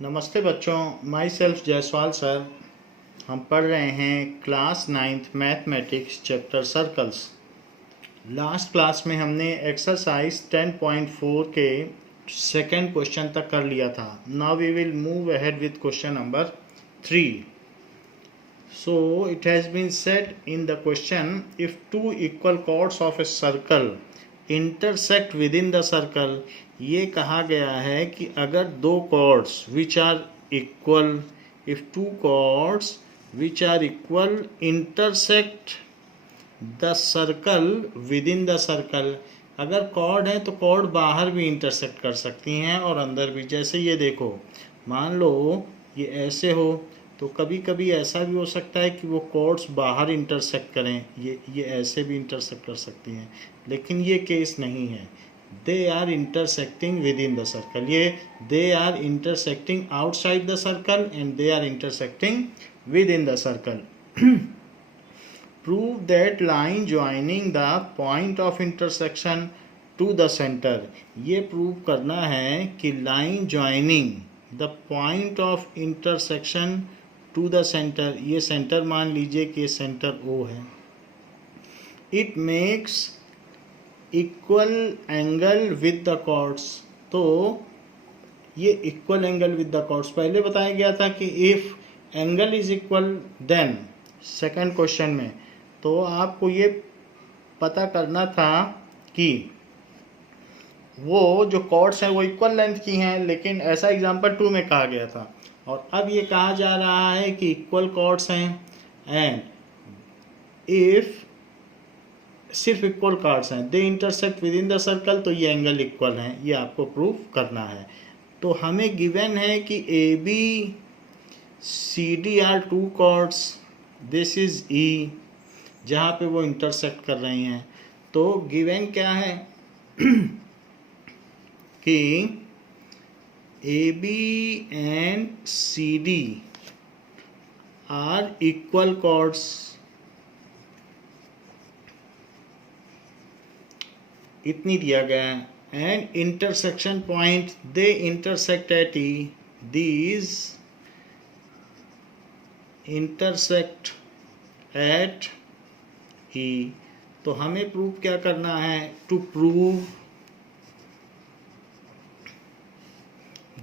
नमस्ते बच्चों, my self Jaiswal sir. हम पढ़ रहे हैं class 9th mathematics chapter circles. Last class में हमने एक्सरसाइज 10.4 के सेकंड क्वेश्चन तक कर लिया था। Now we will move ahead with question number 3. So it has been said in the question, if two equal chords of a circle intersect within the circle, ये कहा गया है कि अगर दो chords which are equal, if two chords which are equal intersect the circle within the circle, अगर cord है तो कॉर्ड बाहर भी इंटरसेक्ट कर सकती हैं और अंदर भी। जैसे ये देखो, मान लो ये ऐसे हो तो कभी कभी ऐसा भी हो सकता है कि वो कॉर्ड्स बाहर इंटरसेक्ट करें, ये ऐसे भी इंटरसेक्ट कर सकती हैं, लेकिन ये केस नहीं है। They are intersecting within the circle, ये they are intersecting outside the circle and they are intersecting within the circle. Prove that line joining the point of intersection to the center, ये prove करना है कि line joining the point of intersection to the centre, ये centre मान लीजिए कि centre O है। It makes equal angle with the chords, तो ये equal angle with the chords पहले बताया गया था कि if angle is equal then, second question में। तो आपको ये पता करना था कि वो जो कॉर्ड्स हैं वो इक्वल लेंथ की हैं, लेकिन ऐसा एग्जांपल 2 में कहा गया था। और अब ये कहा जा रहा है कि इक्वल कॉर्ड्स हैं एंड इफ सिर्फ इक्वल कॉर्ड्स हैं, they intersect with in the circle, तो ये एंगल इक्वल हैं, ये आपको प्रूव करना है। तो हमें गिवन है कि A B C D are two chords, this is E, जहाँ पे वो इंटरसेक्ट कर रही हैं। तो गिवन क्या है कि A B and C D are equal chords, इतनी दिया गया है। And intersection point, they intersect at E, these intersect at E. तो हमें प्रूव क्या करना है? To prove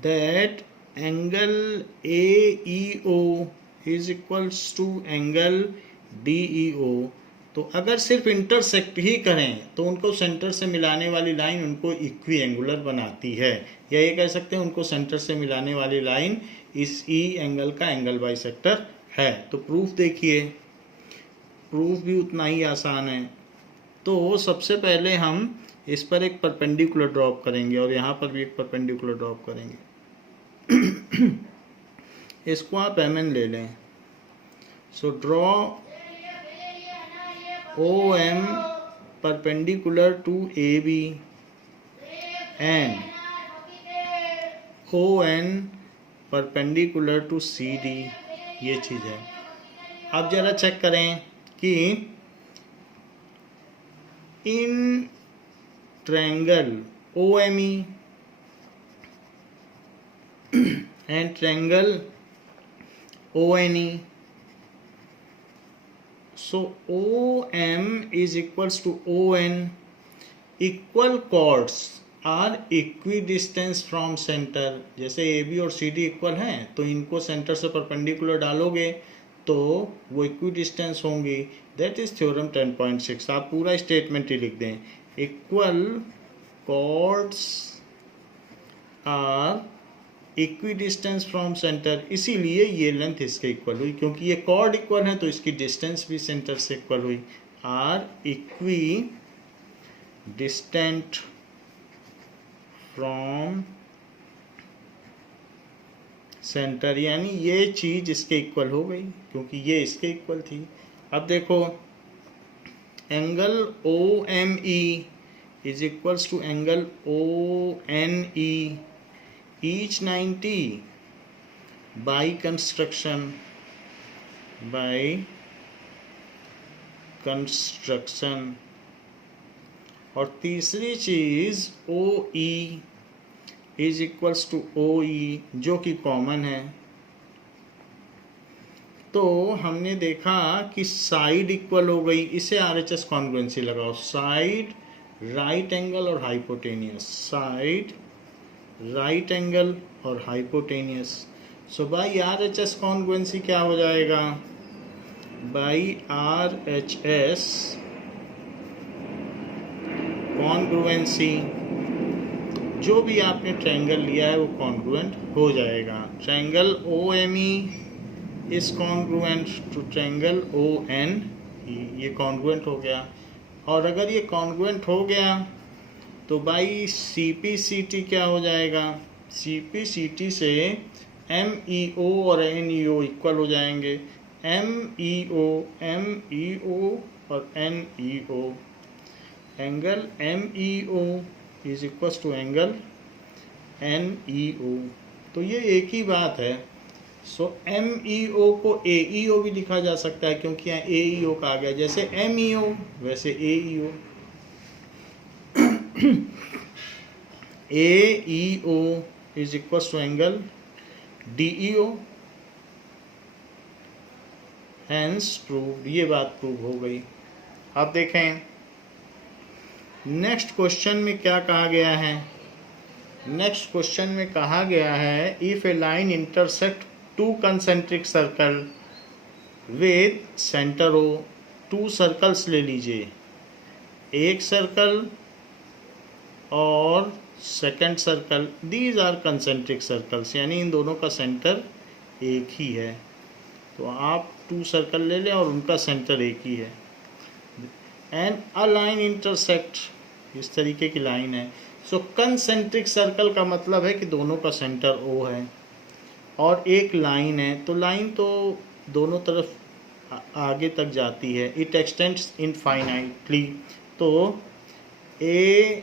that angle A E O is equals to angle D E O. तो अगर सिर्फ इंटरसेक्ट ही करें तो उनको सेंटर से मिलाने वाली लाइन उनको इक्वी एंगुलर बनाती है, या ये कह सकते हैं उनको सेंटर से मिलाने वाली लाइन इस ई एंगल का एंगल बाइसेक्टर है। तो प्रूफ देखिए, प्रूफ भी उतना ही आसान है। तो सबसे पहले हम इस पर एक परपेंडिकुलर ड्रॉप करेंगे और यहाँ पर भी एक परपेंडिकुलर ड्रॉप करेंगे। इसको आप एम ले लें। So draw O M perpendicular to A B and O N perpendicular to C D, ये चीज़ है। अब जरा चेक करें कि in triangle OME and triangle ONE, so OM is equals to ON, equal chords are equidistant from center। जैसे AB और CD equal हैं तो इनको सेंटर से परपेंडिकुलर डालोगे तो वो इक्विडिस्टेंस होंगी। That is theorem 10.6। आप पूरा स्टेटमेंट ही लिख दें, equal chords are equidistance from centre, इसीलिए ये लेंथ इसके इक्वल हुई, क्योंकि ये कॉर्ड इक्वल है तो इसकी डिस्टेंस भी सेंटर से इक्वल हुई। Are equidistant from centre, यानी ये चीज़ इसके इक्वल हो गई क्योंकि ये इसके इक्वल थी। अब देखो, angle O M E is equals to angle O N E, each 90 by construction, और तीसरी चीज़ O E is equals to O E, जो कि कॉमन है। तो हमने देखा कि साइड इक्वल हो गई, इसे RHS कॉन्ग्रुएंसी लगाओ। साइड राइट एंगल और हाइपोटेनियस, साइड राइट एंगल और hypotenuse. So by RHS congruency क्या हो जाएगा? बाई RHS कॉन्ग्रुएंसी जो भी आपने ट्रायंगल लिया है वो कॉन्ग्रुएंट हो जाएगा। Triangle OME is congruent to triangle ONE, ये कॉन्ग्रुएंट हो गया। और अगर ये कॉन्ग्रुएंट हो गया तो बाई CPCT क्या हो जाएगा? CPCT से MEO और NEO इक्वल हो जाएंगे। MEO और NEO, angle MEO is equal to angle NEO। तो ये एक ही बात है। सो MEO को AEO भी लिखा जा सकता है, क्योंकि यहाँ AEO का आ गया। जैसे MEO वैसे AEO। AEO is equal to angle DEO। Hence proved, ये बात प्रूव हो गई। अब देखें नेक्स्ट क्वेश्चन में क्या कहा गया है। नेक्स्ट क्वेश्चन में कहा गया है if a line intersect two concentric circle with centre O। Two circles ले लीजिए, एक सर्कल और second circle, these are concentric circles, यानी इन दोनों का सेंटर एक ही है। तो आप टू सर्कल ले लें और उनका सेंटर एक ही है। एंड अ लाइन इंटरसेक्ट, इस तरीके की लाइन है। सो कंसेंट्रिक सर्कल का मतलब है कि दोनों का सेंटर O है और एक लाइन है, तो लाइन तो दोनों तरफ आगे तक जाती है। It extends infinitely. तो A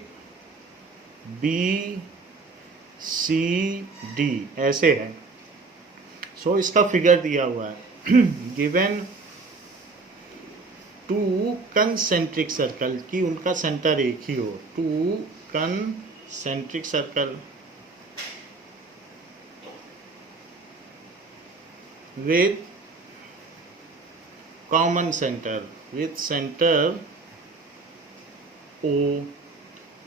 B C D ऐसे है। सो इसका फिगर दिया हुआ है गिवन टू कंसेंट्रिक सर्कल कि उनका सेंटर एक ही हो। To concentric circle with common center, with center O।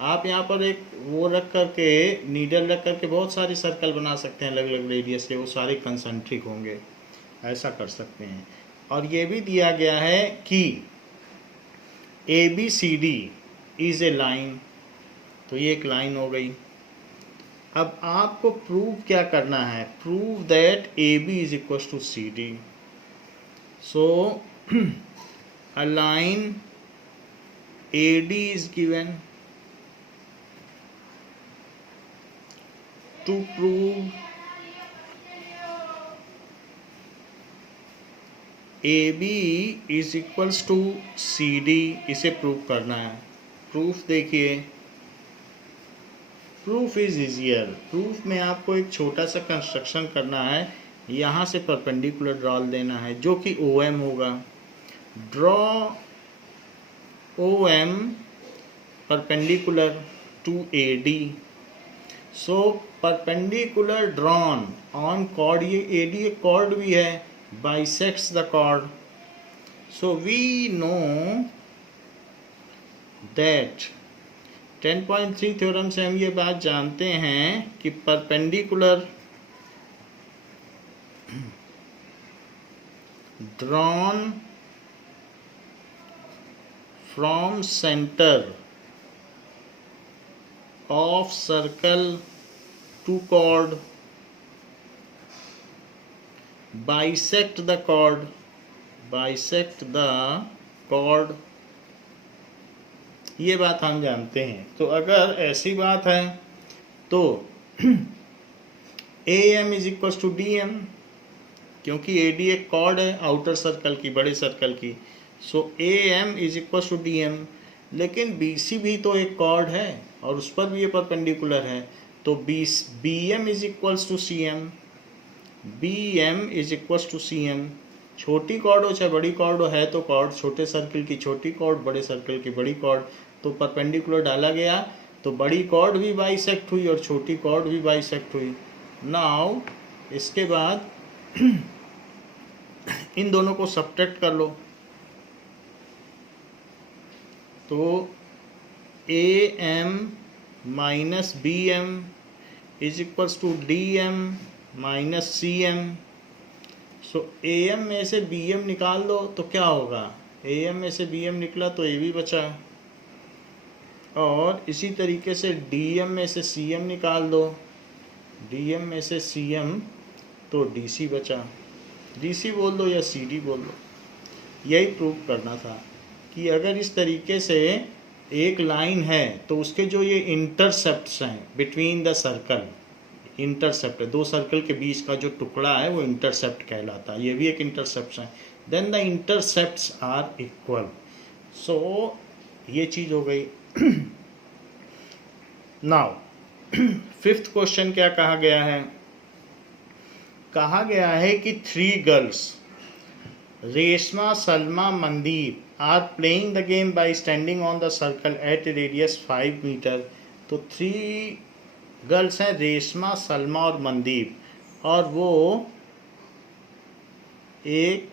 आप यहाँ पर एक वो रख करके, नीडल रख करके बहुत सारी सर्कल बना सकते हैं अलग अलग रेडियस के, वो सारे कंसेंट्रिक होंगे, ऐसा कर सकते हैं। और ये भी दिया गया है कि ABCD इज ए लाइन, तो ये एक लाइन हो गई। अब आपको प्रूव क्या करना है? Prove that AB is equal to CD। So a line AD is given. To prove AB is equals to CD, इसे प्रूव करना है। प्रूफ देखिए, प्रूफ इज इजियर। प्रूफ में आपको एक छोटा सा कंस्ट्रक्शन करना है। यहाँ से परपेंडिकुलर ड्रॉ देना है जो कि OM होगा। Draw OM perpendicular to AD। So perpendicular drawn on chord, ये AD एक कॉर्ड भी है, bisects the chord. So we know that 10.3 theorem से हम ये बात जानते हैं कि perpendicular drawn from centre of circle to chord bisect the chord, bisect the chord, ये बात हम जानते हैं। तो अगर ऐसी बात है तो AM is equal to DM, क्योंकि AD एक कॉर्ड है आउटर सर्कल की, बड़े सर्कल की। So AM is equal to DM। लेकिन BC भी तो एक कॉर्ड है और उस पर भी ये परपेंडिकुलर है, तो BM is equal to CM। BM is equal to CM। छोटी कॉर्ड हो चाहे बड़ी कॉर्ड हो, है तो कॉर्ड, छोटे सर्कल की छोटी कॉर्ड, बड़े सर्कल की बड़ी कॉर्ड, तो परपेंडिकुलर डाला गया तो बड़ी कॉर्ड भी बाइसेक्ट हुई और छोटी कॉर्ड भी बाइसेक्ट हुई। नाउ इसके बाद इन दोनों को सब्ट्रैक्ट कर लो, तो A M minus B M is equals to D M minus C M. So A M में से बी एम निकाल दो तो क्या होगा, ए एम में से बी एम निकला तो ए बी बचा, और इसी तरीके से डी एम में से सी एम निकाल दो, डी एम में से सी एम तो डी सी बचा। डी सी बोल दो या सी डी बोल दो। यही प्रूव करना था कि अगर इस तरीके से एक लाइन है तो उसके जो ये इंटरसेप्ट्स हैं बिटवीन द सर्कल, इंटरसेप्ट दो सर्कल के बीच का जो टुकड़ा है वो इंटरसेप्ट कहलाता है, ये भी एक इंटरसेप्ट है। Then the intercepts are equal. So ये चीज हो गई। नाउ फिफ्थ क्वेश्चन क्या कहा गया है, कहा गया है कि 3 girls Reshma, Salma, Mandeep are playing the game by standing on the circle at radius 5 metre. तो 3 गर्ल्स हैं, रेशमा, सलमा और मनदीप, और वो एक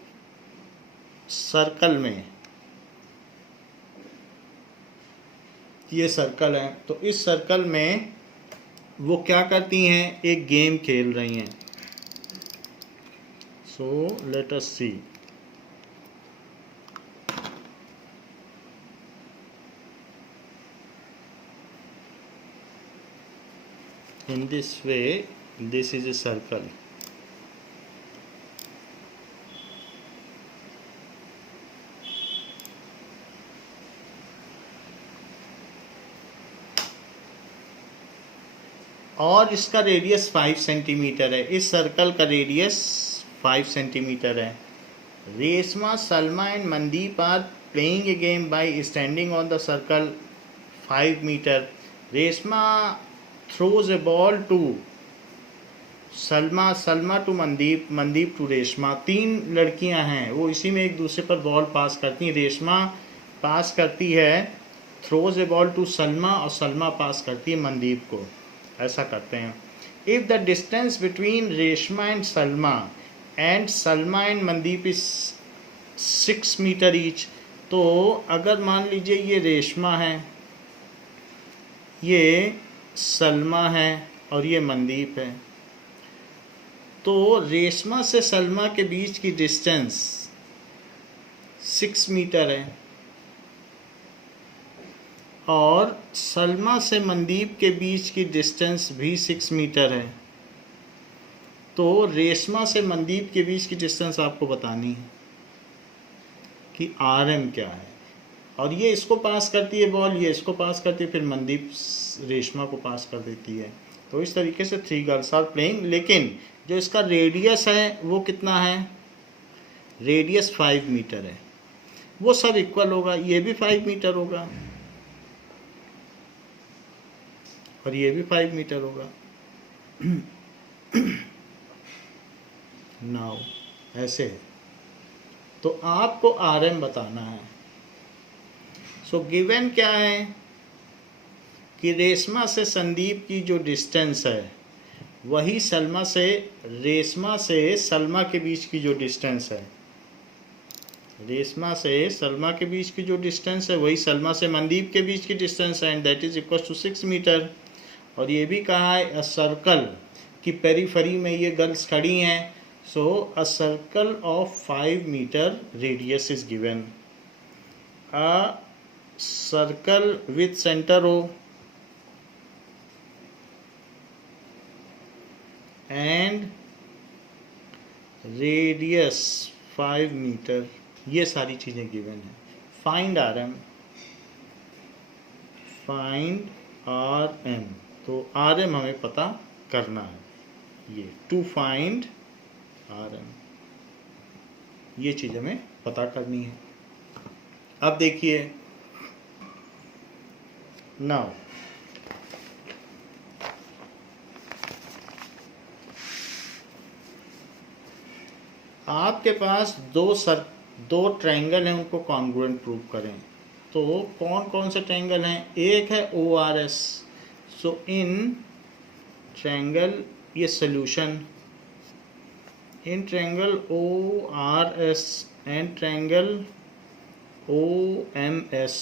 सर्कल में, ये सर्कल है, तो इस सर्कल में वो क्या करती हैं, एक गेम खेल रही हैं। So let us see. In this way, this is a circle. और इसका रेडियस 5 सेंटीमीटर है, इस सर्कल का रेडियस 5 सेंटीमीटर है। Reshma, Salma and Mandeep are playing a game by standing on the circle 5 metre. Reshma throws a ball to Salma, Salma to Mandeep, Mandeep to Reshma. 3 लड़कियां हैं, वो इसी में एक दूसरे पर बॉल पास करती हैं। रेशमा पास करती है, throws a ball to Salma, और सलमा पास करती है मनदीप को। ऐसा करते हैं। If the distance between Reshma and Salma and Mandeep is 6 metre each. तो अगर मान लीजिए ये रेशमा है, ये सलमा है और ये मनदीप है, तो रेशमा से सलमा के बीच की डिस्टेंस 6 मीटर है, और सलमा से मनदीप के बीच की डिस्टेंस भी 6 मीटर है। तो रेशमा से मनदीप के बीच की डिस्टेंस आपको बतानी है कि RM क्या है। और ये इसको पास करती है बॉल, ये इसको पास करती है, फिर मनदीप रेशमा को पास कर देती है। तो इस तरीके से 3 गर्ल्स आर प्लेइंग, लेकिन जो इसका रेडियस है वो कितना है, रेडियस 5 मीटर है। वो सब इक्वल होगा, ये भी 5 मीटर होगा और ये भी 5 मीटर होगा। नाउ ऐसे है, तो आपको RM बताना है। सो गिवन क्या है कि रेशमा से संदीप की जो डिस्टेंस है वही रेशमा से सलमा के बीच की जो डिस्टेंस है, रेशमा से सलमा के बीच की जो डिस्टेंस है वही सलमा से मनदीप के बीच की डिस्टेंस है, and that is equal to 6 metre. और ये भी कहा है अ सर्कल की पेरीफेरी में ये गर्ल्स खड़ी हैं। So a circle of 5 metre radius is given. A circle with centre O and radius 5 metre, ये सारी चीज़ें गिवन है। फाइंड RM, फाइंड RM, तो RM हमें पता करना है, ये टू फाइंड RM, ये चीज़ हमें पता करनी है। अब देखिए, नाउ आपके पास दो ट्रायंगल हैं, उनको कॉन्ग्रुएंट प्रूव करें। तो कौन कौन से ट्रायंगल हैं, एक है ORS, सो इन ट्रायंगल, ये solution, in triangle O R S and triangle O M S,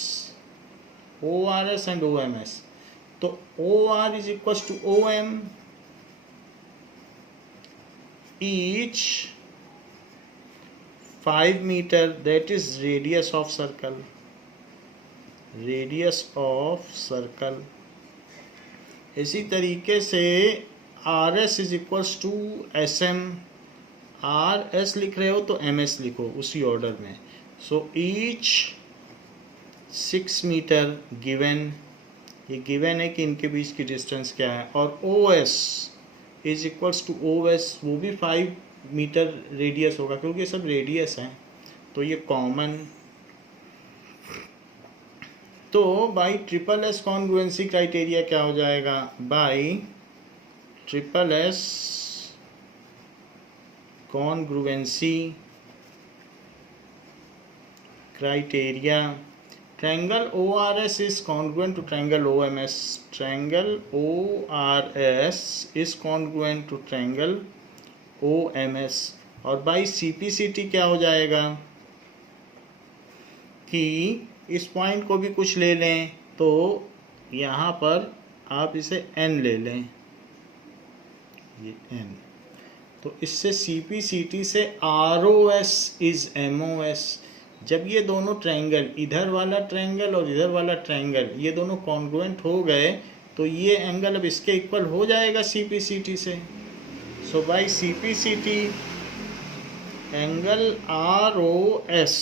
O R S and O M S, तो O R is equal to O M, each 5 metre, that is radius of circle, radius of circle. इसी तरीके से R S is equals to S M, R S लिख रहे हो तो M S लिखो उसी ऑर्डर में। सो ईच 6 मीटर गिवन, ये गिवन है कि इनके बीच की डिस्टेंस क्या है, और O S is equals to O S, वो भी 5 मीटर रेडियस होगा क्योंकि ये सब रेडियस हैं, तो ये कॉमन। तो by triple S congruency criteria क्या हो जाएगा, by triple S congruency criteria, triangle ORS is congruent to triangle OMS, triangle ORS is congruent to triangle OMS, और by CPCT क्या हो जाएगा कि इस पॉइंट को भी कुछ ले लें, तो यहाँ पर आप इसे n ले लें, ये n, तो इससे CPCT से ROS is MOS, जब ये दोनों ट्रायंगल, इधर वाला ट्रायंगल और इधर वाला ट्रायंगल, ये दोनों कॉन्ग्रुएंट हो गए तो ये एंगल अब इसके इक्वल हो जाएगा CPCT से। So by CPCT angle ROS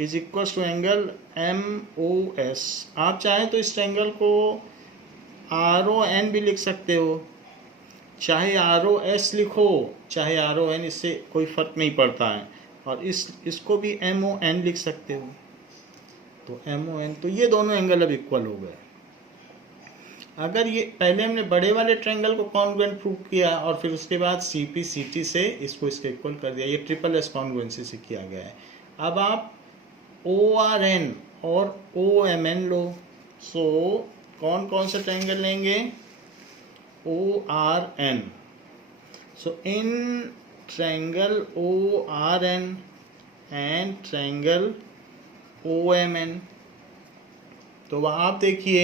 is equal to angle MOS। आप चाहें तो इस ट्रायंगल को RON भी लिख सकते हो, चाहे ROS लिखो चाहे RON, इससे कोई फर्क नहीं पड़ता है, और इसको भी MON लिख सकते हो, तो MON, तो ये दोनों एंगल अब इक्वल हो गए। अगर ये पहले हमने बड़े वाले ट्रायंगल को कॉन्ग्रुएंट प्रूव किया और फिर उसके बाद CPCT से इसको इसके इक्वल कर दिया, ये ट्रिपल एस कॉन्ग्रुएंसी से किया गया है। अब आप ORN और OMN लो, सो कौन कौन से ट्रायंगल लेंगे, ORN, so in triangle ORN and triangle OMN, तो वहाँ आप देखिए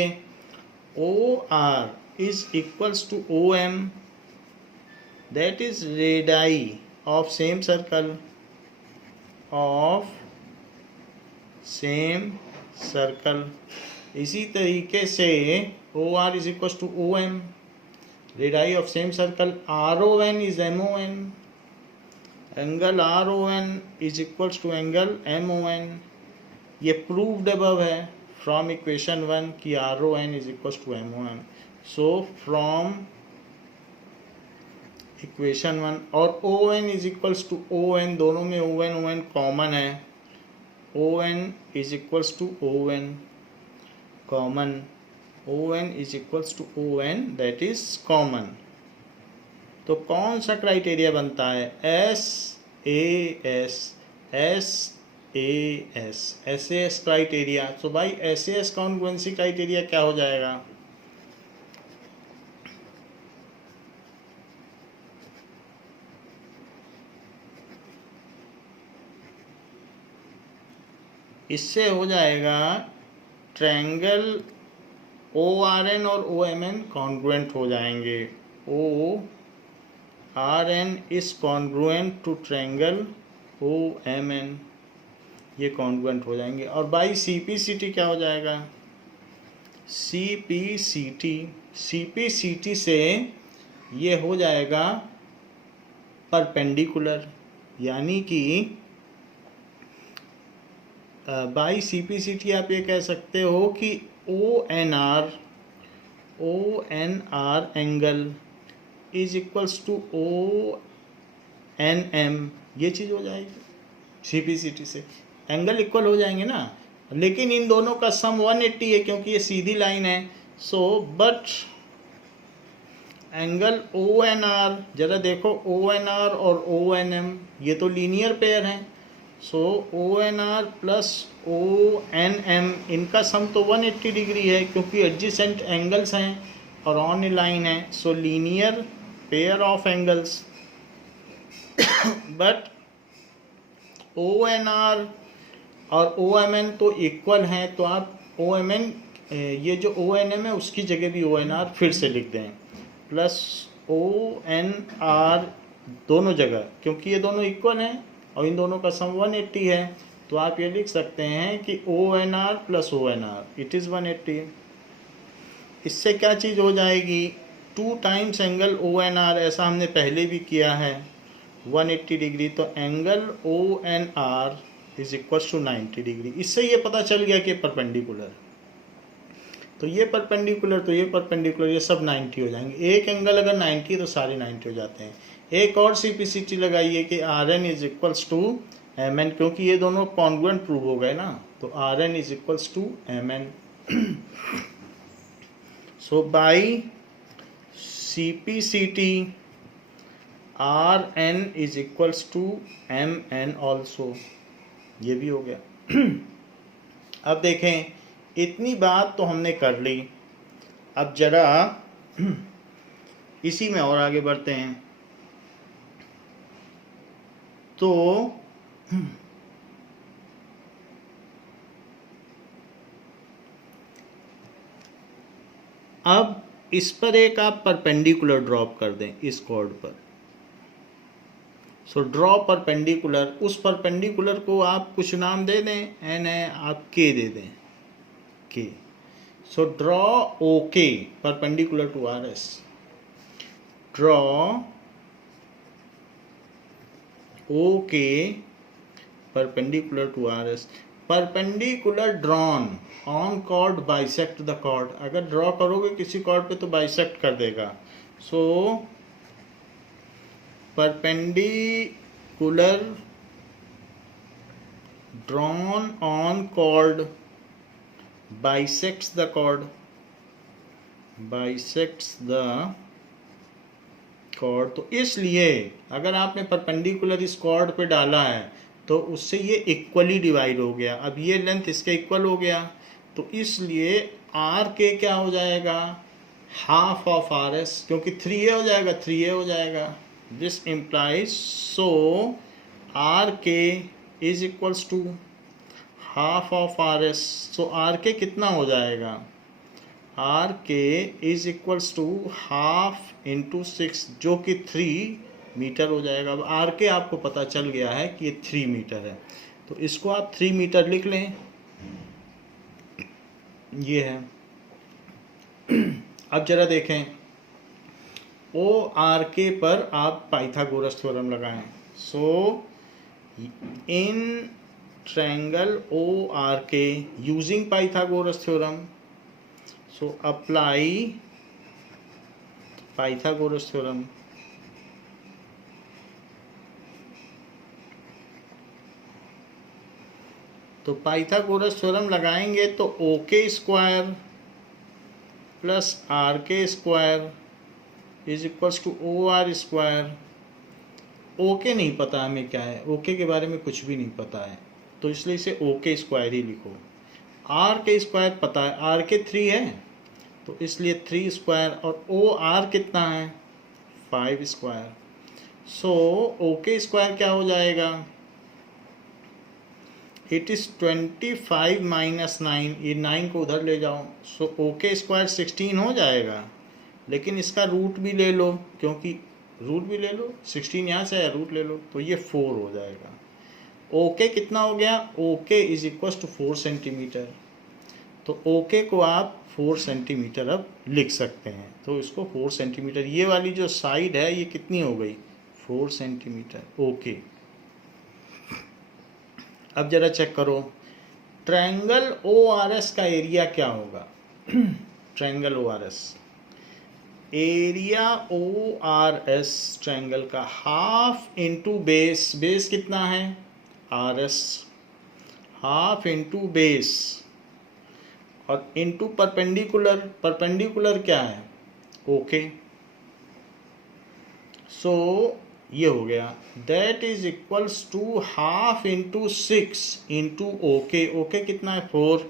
OR is equals to OM, that is radii of same circle, of same circle। इसी तरीके से OR is equals to OM, radii of same circle, RON is MON, angle RON is equals to angle MON, ये proved above है from equation 1 कि RON is equals to MON। So from equation 1, और ON is equals to ON, दोनों में ON common है, ON is equals to ON common, ON is equals to ON that is common. तो कौन सा criteria बनता है, SAS, SAS क्राइटेरिया। तो भाई SAS कॉन्ग्रुएंसी क्राइटेरिया क्या हो जाएगा, इससे हो जाएगा ट्रायंगल ORN और OMN कॉन्ग्रुएंट हो जाएंगे, ORN is congruent to triangle OMN, ये कॉन्ग्रुएंट हो जाएंगे। और बाई CPCT क्या हो जाएगा, CPCT से ये हो जाएगा परपेंडिकुलर, यानी कि बाई CPCT आप ये कह सकते हो कि ONR angle is equals to ONM, ये चीज़ हो जाएगी CPCT से, एंगल इक्वल हो जाएंगे ना, लेकिन इन दोनों का सम 180 है क्योंकि ये सीधी लाइन है। सो बट एंगल ONR, जरा देखो ONR और ONM ये तो लीनियर पेयर हैं, सो ONR प्लस ONM इनका सम तो 180 डिग्री है क्योंकि एडजेसेंट एंगल्स हैं, और ऑन ए लाइन है, so linear pair of angles. But O N R और ओ एम एन तो इक्वल हैं, तो आप ओ एम एन, ये जो ओ एन एम है उसकी जगह भी ओ एन आर फिर से लिख दें, प्लस ओ एन आर दोनों जगह, क्योंकि ये दोनों इक्वल हैं और इन दोनों का सम 180 है, तो आप ये लिख सकते हैं कि O N R plus O N R it is 180। इससे क्या चीज़ हो जाएगी, 2 times angle O N R, ऐसा हमने पहले भी किया है 180 डिग्री, तो angle O N R is equal to 90 degree. इससे ये पता चल गया कि परपेंडिकुलर, तो ये परपेंडिकुलर, तो ये परपेंडिकुलर, ये सब 90 हो जाएंगे। एक एंगल अगर 90 तो सारे 90 हो जाते हैं। एक और सीपीसीटी लगाइए कि R N is equals to M N, क्योंकि ये दोनों कॉन्ग्रुएंट प्रूव हो गए ना, तो R N is equals to M N. So by CPCT R N is equals to M N also, ये भी हो गया। अब देखें, इतनी बात तो हमने कर ली, अब जरा इसी में और आगे बढ़ते हैं। तो अब इस पर एक आप परपेंडिकुलर ड्रॉप कर दें इस कॉर्ड पर। सो ड्रॉ परपेंडिकुलर, उस परपेंडिकुलर को आप कुछ नाम दे दें, एन है, आप के दे दें, के। So draw OK perpendicular to R S, draw OK perpendicular to R S. Perpendicular drawn on chord bisect the chord, अगर ड्रॉ करोगे किसी कॉर्ड पे तो बाइसेक्ट कर देगा। सो perpendicular drawn on chord bisects the chord, तो इसलिए अगर आपने परपेंडिकुलर इस कॉर्ड पे डाला है तो उससे ये इक्वली डिवाइड हो गया। अब ये लेंथ इसके इक्वल हो गया, तो इसलिए आर के क्या हो जाएगा, हाफ ऑफ आर एस, क्योंकि 3a हो जाएगा, 3a हो जाएगा। This implies, so RK is equals to half of RS, so RK कितना हो जाएगा, RK is equals to half into 6, जो कि 3 मीटर हो जाएगा। अब RK आपको पता चल गया है कि ये 3 मीटर है, तो इसको आप 3 मीटर लिख लें, ये है। अब जरा देखें, ओ आर के पर आप पाइथागोरस थ्योरम लगाएं। So in triangle O R K using Pythagoras theorem, so apply Pythagoras theorem. तो पाइथागोरस थ्योरम लगाएंगे तो O K square plus R K square is equals to O R square. OK नहीं पता हमें क्या है, okay के बारे में कुछ भी नहीं पता है, तो इसलिए इसे ओके स्क्वायर ही लिखो। आर के स्क्वायर पता है, आर के 3 है, तो इसलिए 3 स्क्वायर, और ओ आर कितना है, 5 स्क्वायर। सो ओके स्क्वायर क्या हो जाएगा, इट इज़ 25 माइनस 9, ये 9 को उधर ले जाओ, सो ओके स्क्वायर 16 हो जाएगा, लेकिन इसका रूट भी ले लो, क्योंकि रूट भी ले लो, 16 यहाँ से है, रूट ले लो, तो ये 4 हो जाएगा। ओके कितना हो गया, OK is equal to 4 centimetre, तो ओके को आप 4 सेंटीमीटर अब लिख सकते हैं। तो इसको 4 सेंटीमीटर, ये वाली जो साइड है ये कितनी हो गई, 4 सेंटीमीटर ओके। अब जरा चेक करो, ट्रायंगल ओ आर एस का एरिया क्या होगा। Triangle O R S, area O R S triangle का हाफ इंटू बेस, बेस कितना है R S, half into base, और इंटू परपेंडिकुलर, परपेंडिकुलर क्या है ओके। सो ये हो गया, that is equals to half into 6 into OK, OK कितना है 4,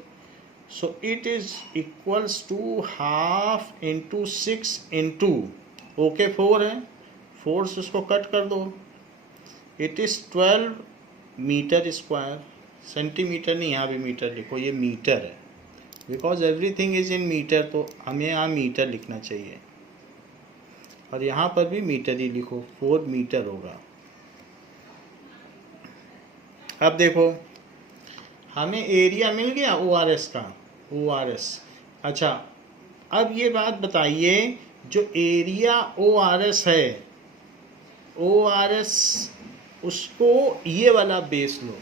so it is equals to half into 6 into OK 4 है, 4 से उसको कट कर दो, it is 12 metre square, centimetre नहीं, यहाँ भी मीटर लिखो, ये मीटर है because everything is in metre, तो हमें यहाँ मीटर लिखना चाहिए और यहाँ पर भी मीटर ही लिखो, 4 मीटर होगा। अब देखो हमें एरिया मिल गया ORS का, ORS। अच्छा अब ये बात बताइए, जो एरिया ORS है, ORS उसको ये वाला बेस लो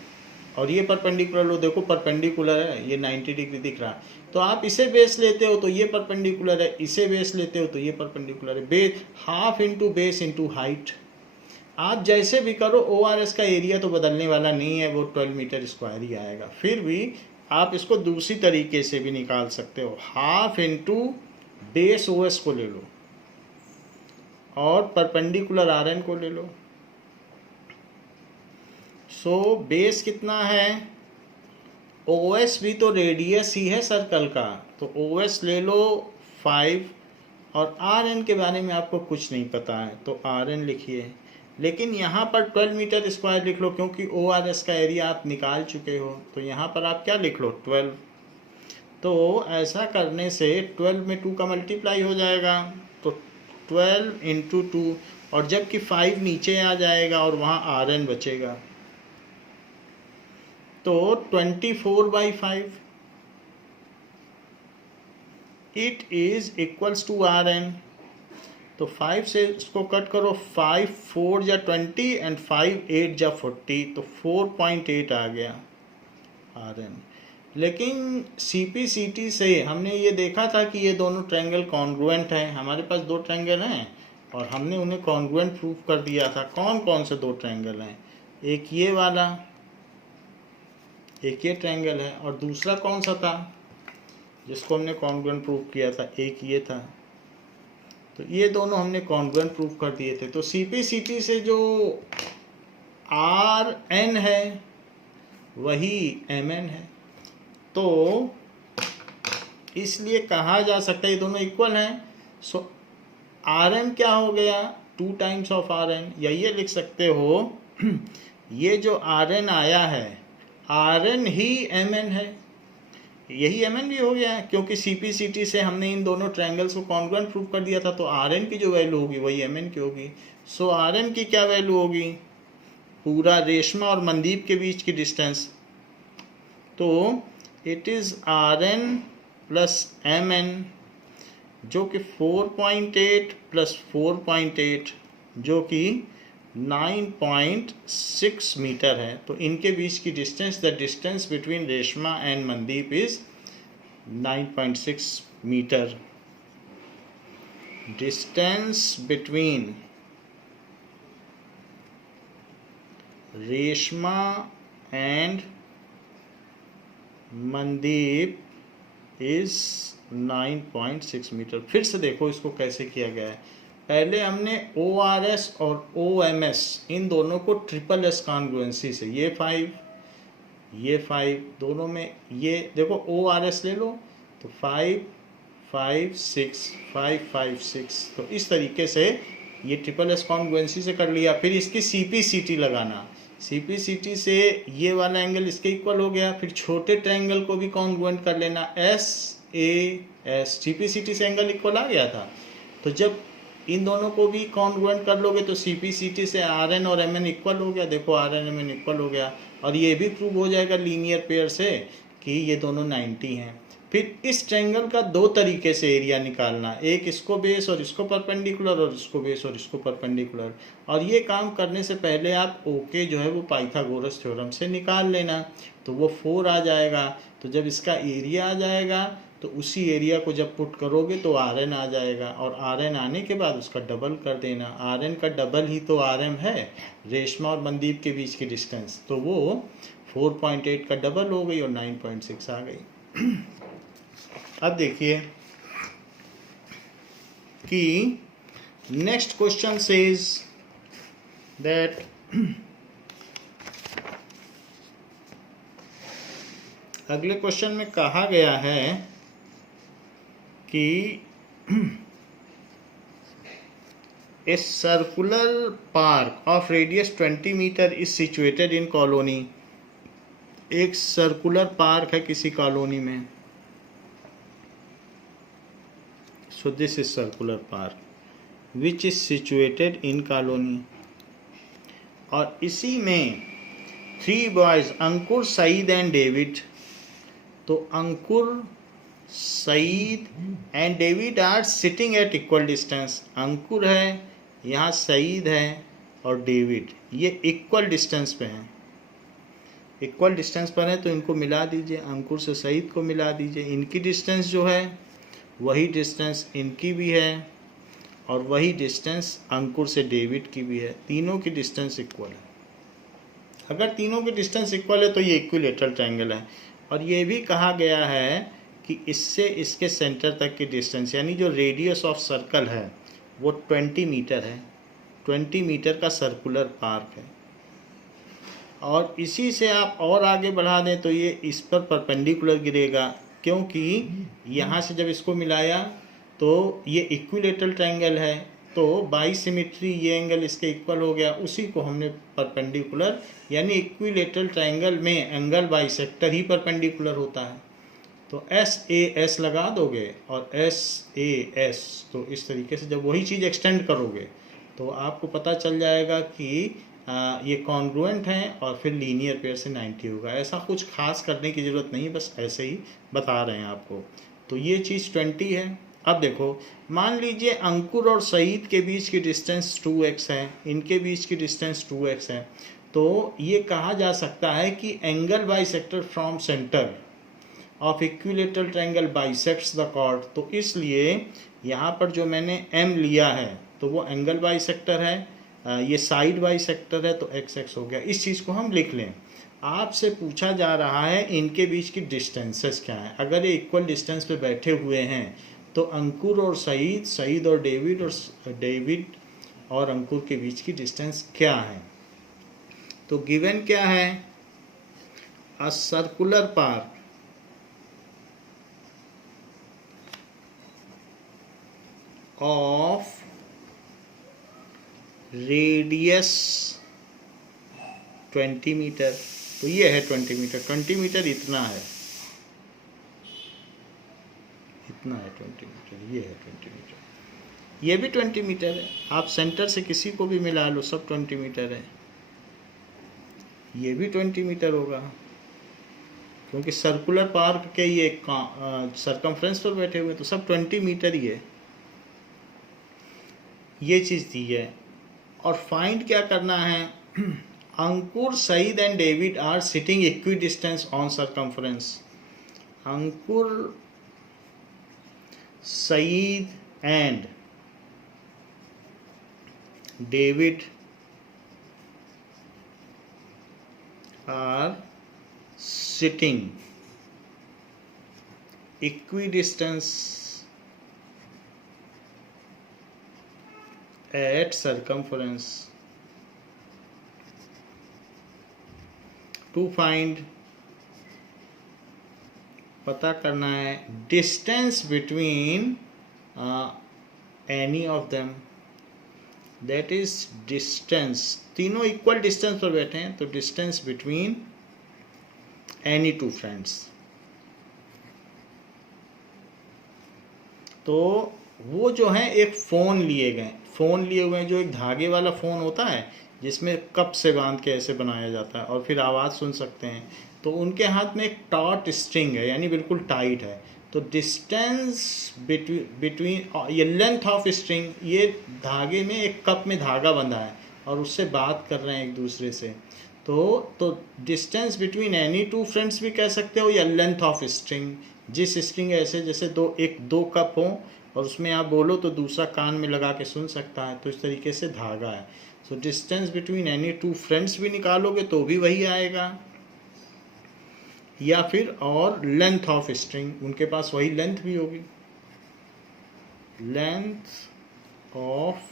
और ये परपेंडिकुलर लो, देखो परपेंडिकुलर है, ये 90 डिग्री दिख रहा है, तो आप इसे बेस लेते हो तो ये परपेंडिकुलर है, इसे बेस लेते हो तो ये परपेंडिकुलर है। Base half into base into height, आप जैसे भी करो ORS का एरिया तो बदलने वाला नहीं है, वो 12 मीटर स्क्वायर ही आएगा। फिर भी आप इसको दूसरी तरीके से भी निकाल सकते हो, हाफ इंटू बेस OS को ले लो और परपेंडिकुलर RN को ले लो। सो बेस कितना है, OS भी तो रेडियस ही है सर्कल का, तो OS ले लो 5 और RN के बारे में आपको कुछ नहीं पता है तो RN लिखिए, लेकिन यहाँ पर 12 मीटर स्क्वायर लिख लो क्योंकि ORS का एरिया आप निकाल चुके हो, तो यहाँ पर आप क्या लिख लो 12। तो ऐसा करने से 12 में 2 का मल्टीप्लाई हो जाएगा, तो 12 इंटू 2, और जबकि 5 नीचे आ जाएगा और वहाँ RN बचेगा, तो 24/5 it is equals to RN। तो 5 से इसको कट करो, 5 4 जा 20 एंड 5 8 जा 40, तो 4.8 आ गया RN। लेकिन CPCT से हमने ये देखा था कि ये दोनों ट्रायंगल कॉन्ग्रुएंट हैं, हमारे पास 2 ट्रायंगल हैं और हमने उन्हें कॉन्ग्रुएंट प्रूव कर दिया था। कौन कौन से 2 ट्रायंगल हैं, एक ये वाला, एक ये ट्रायंगल है, और दूसरा कौन सा था जिसको हमने कॉन्ग्रुएंट प्रूव किया था, एक ये था। तो ये दोनों हमने कॉन्ग्रुएंट प्रूव कर दिए थे। तो CPCT से जो RN है वही MN है, तो इसलिए कहा जा सकता है ये दोनों इक्वल हैं। सो RM क्या हो गया, 2 टाइम्स ऑफ RN, या ये लिख सकते हो ये जो RN आया है RN ही MN है, यही MN भी हो गया है क्योंकि CPCT से हमने इन दोनों ट्रायंगल्स को कॉन्ग्रुएंट प्रूव कर दिया था, तो RN की जो वैल्यू होगी वही MN की होगी। सो RN की क्या वैल्यू होगी, पूरा रेशमा और मनदीप के बीच की डिस्टेंस, तो it is RN plus MN जो कि 4.8 प्लस 4.8 जो कि 9.6 मीटर है। तो इनके बीच की distance, the distance between Reshma and Mandeep is 9.6 metre. Distance between Reshma and Mandeep is 9.6 metre. फिर से देखो इसको कैसे किया गया है, पहले हमने ORS और OMS इन दोनों को ट्रिपल S कॉन्ग्रुएंसी से, ये 5 दोनों में, ये देखो ORS ले लो तो 5 5 6 5 5 6, तो इस तरीके से ये ट्रिपल S कॉन्ग्रुएंसी से कर लिया। फिर इसकी CPCT लगाना, CPCT से ये वाला एंगल इसके इक्वल हो गया, फिर छोटे ट्रायंगल को भी कॉन्ग्रुएंट कर लेना, SAS, CPCT से एंगल इक्वल आ गया था, तो जब इन दोनों को भी कॉन्ग्रुएंट कर लोगे तो CPCT से RN और MN इक्वल हो गया, देखो RN MN इक्वल हो गया, और ये भी प्रूव हो जाएगा लीनियर पेयर से कि ये दोनों 90 हैं। फिर इस ट्रायंगल का 2 तरीके से एरिया निकालना, एक इसको बेस और इसको परपेंडिकुलर, और इसको बेस और इसको परपेंडिकुलर, और ये काम करने से पहले आप ओके जो है वो पाइथागोरस थ्योरम से निकाल लेना, तो वो 4 आ जाएगा। तो जब इसका एरिया आ जाएगा तो उसी एरिया को जब पुट करोगे तो RN आ जाएगा, और RN आने के बाद उसका डबल कर देना, RN का डबल ही तो RM है, रेशमा और मनदीप के बीच की डिस्टेंस, तो वो 4.8 का डबल हो गई और 9.6 आ गई। अब देखिए कि नेक्स्ट क्वेश्चन सेज दैट अगले क्वेश्चन में कहा गया है कि a circular park of radius 20 metre is situated in colony. एक सर्कुलर पार्क है किसी कॉलोनी में। So this is circular park which is situated in colony. और इसी में 3 boys Ankur, Saeed and David. तो Ankur, Saeed and David are sitting at equal distance. Ankur है, यहाँ सईद है और डेविड ये इक्वल डिस्टेंस पे हैं। इक्वल डिस्टेंस पर है तो इनको मिला दीजिए, अंकुर से सईद को मिला दीजिए। इनकी डिस्टेंस जो है वही डिस्टेंस इनकी भी है और वही डिस्टेंस अंकुर से डेविड की भी है। तीनों की डिस्टेंस इक्वल है। अगर तीनों की डिस्टेंस इक्वल है तो ये इक्विलेटरल ट्रायंगल है। और ये भी कहा गया है कि इससे इसके सेंटर तक की डिस्टेंस यानी जो रेडियस ऑफ सर्कल है वो 20 मीटर है। 20 मीटर का सर्कुलर पार्क है। और इसी से आप और आगे बढ़ा दें तो ये इस पर परपेंडिकुलर गिरेगा, क्योंकि यहाँ से जब इसको मिलाया तो ये इक्विलेटरल ट्रायंगल है, तो बाई सिमेट्री ये एंगल इसके इक्वल हो गया। उसी को हमने परपेंडिकुलर यानी इक्विलेटरल ट्रायंगल में एंगल बाइसेक्टर ही परपेंडिकुलर होता है। तो SAS लगा दोगे और SAS, तो इस तरीके से जब वही चीज़ एक्सटेंड करोगे तो आपको पता चल जाएगा कि ये कॉन्ग्रुएंट हैं और फिर लीनियर पेयर से 90 होगा। ऐसा कुछ खास करने की ज़रूरत नहीं, बस ऐसे ही बता रहे हैं आपको। तो ये चीज़ 20 है। अब देखो, मान लीजिए अंकुर और सईद के बीच की डिस्टेंस 2x है, इनके बीच की डिस्टेंस 2x है। तो ये कहा जा सकता है कि angle bisector from centre of equilateral triangle bisects the chord. तो इसलिए यहाँ पर जो मैंने M लिया है तो वो एंगल बाइसेक्टर है, ये साइड बाइसेक्टर है, तो XX हो गया। इस चीज़ को हम लिख लें। आपसे पूछा जा रहा है इनके बीच की डिस्टेंसेस क्या है। अगर ये इक्वल डिस्टेंस पे बैठे हुए हैं तो अंकुर और सईद, सईद और डेविड, और डेविड और अंकुर के बीच की डिस्टेंस क्या है। तो गिवन क्या है, a circular park of radius 20 metre. तो ये है 20 मीटर। 20 मीटर इतना है, इतना है 20 मीटर। ये है 20 मीटर, ये भी 20 मीटर है। आप सेंटर से किसी को भी मिला लो, सब 20 मीटर है। ये भी 20 मीटर होगा, क्योंकि सर्कुलर पार्क के ये सरकमफ्रेंस पर बैठे हुए, तो सब 20 मीटर ही है। ये चीज़ दी है। और फाइंड क्या करना है, Ankur, Saeed and David are sitting equidistance on circumference. Ankur, Saeed and David are sitting equidistance at circumference. To find, पता करना है distance between any of them, that is distance। तीनों इक्वल डिस्टेंस पर बैठे हैं तो distance between any two friends. तो वो जो है एक फ़ोन लिए गए, फ़ोन लिए हुए हैं, जो एक धागे वाला फ़ोन होता है जिसमें कप से बांध के ऐसे बनाया जाता है और फिर आवाज़ सुन सकते हैं। तो उनके हाथ में एक टॉट स्ट्रिंग है, यानी बिल्कुल टाइट है। तो डिस्टेंस बिटवीन ये लेंथ ऑफ स्ट्रिंग, ये धागे में एक कप में धागा बंधा है और उससे बात कर रहे हैं एक दूसरे से। तो distance between any two friends भी कह सकते हो, या लेंथ ऑफ स्ट्रिंग। जिस स्ट्रिंग ऐसे जैसे दो कप हों और उसमें आप बोलो तो दूसरा कान में लगा के सुन सकता है, तो इस तरीके से धागा है। So distance between any two friends भी निकालोगे तो भी वही आएगा, या फिर और लेंथ ऑफ स्ट्रिंग, उनके पास वही लेंथ भी होगी। लेंथ ऑफ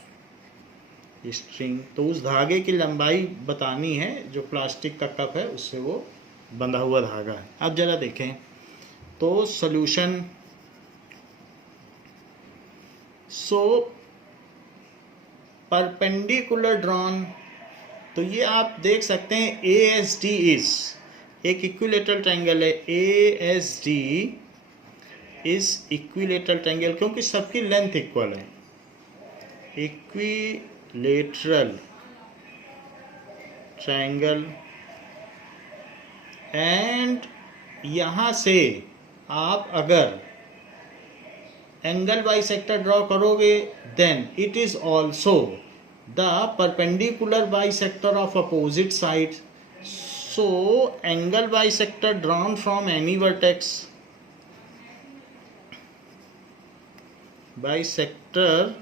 स्ट्रिंग, तो उस धागे की लंबाई बतानी है जो प्लास्टिक का कप है उससे वो बंधा हुआ धागा है। अब जरा देखें तो सॉल्यूशन, सो परपेंडिकुलर ड्रॉन, तो ये आप देख सकते हैं ए एस डी इज एक इक्विलेटरल ट्रायंगल है। A S D is equilateral triangle क्योंकि सबकी लेंथ इक्वल है। इक्विलेटरल ट्रायंगल, एंड यहाँ से आप अगर एंगल बाइसेक्टर ड्रॉ करोगे then it is also the perpendicular bisector of opposite side. So angle bisector drawn from any vertex, bisector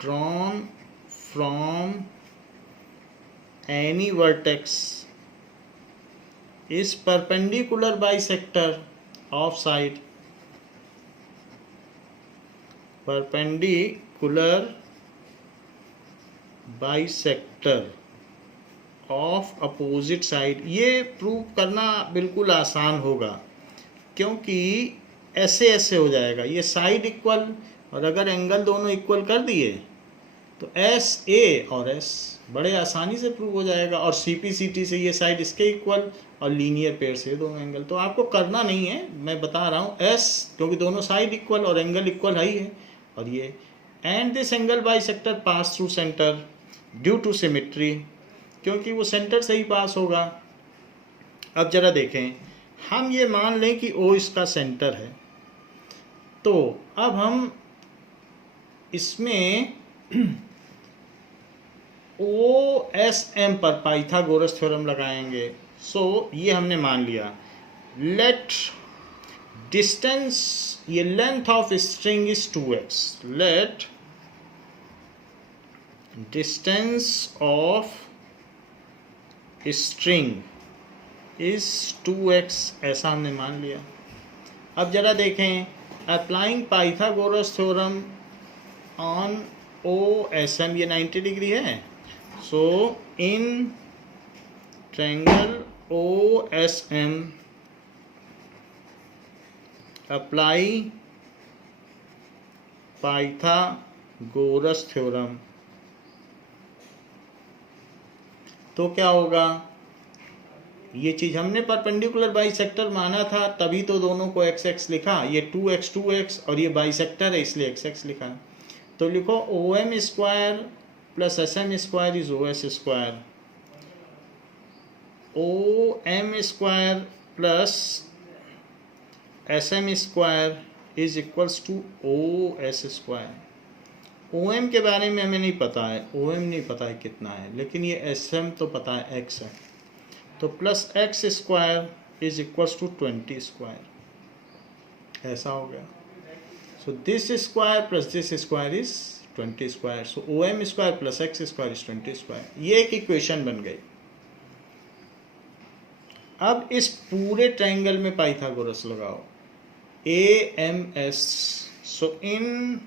drawn from any vertex is perpendicular bisector of side, perpendicular bisector of opposite side. ये prove करना बिल्कुल आसान होगा क्योंकि ऐसे ऐसे हो जाएगा, ये साइड इक्वल, और अगर एंगल दोनों इक्वल कर दिए तो एस ए और एस बड़े आसानी से प्रूव हो जाएगा, और सी पी सी टी से ये साइड इसके इक्वल और लीनियर पेयर से दोनों एंगल। तो आपको करना नहीं है, मैं बता रहा हूँ एस क्योंकि दोनों साइड इक्वल और एंगल इक्वल ही है, और ये and this angle bisector pass through centre due to symmetry, क्योंकि वो सेंटर से ही पास होगा। अब जरा देखें, हम ये मान लें कि ओ इसका सेंटर है, तो अब हम इसमें ओ एस एम पर पाइथागोरस थ्योरम लगाएंगे। सो ये हमने मान लिया, लेट डिस्टेंस, ये length of string is 2x, let distance of string is 2x, ऐसा हमने मान लिया। अब जरा देखें, applying Pythagoras theorem on O S M, ये 90 डिग्री है। So in triangle O S M apply Pythagoras theorem, तो क्या होगा, ये चीज हमने परपेंडिकुलर बाइसेक्टर माना था तभी तो दोनों को एक्स एक्स लिखा, ये 2x और ये बाइसेक्टर है इसलिए एक्स एक्स लिखा। तो लिखो O M square plus S M square is O S square, O M square plus S M square is equals to O S square. O M के बारे में हमें नहीं पता है, ओ एम नहीं पता है कितना है, लेकिन ये एस एम तो पता है एक्स है, तो plus x square is equals to 20 square, ऐसा हो गया। So this square plus this square is 20 square, so O M square plus x square is 20 square. ये एक इक्वेशन बन गई। अब इस पूरे ट्रायंगल में पाइथागोरस लगाओ, A M S. So in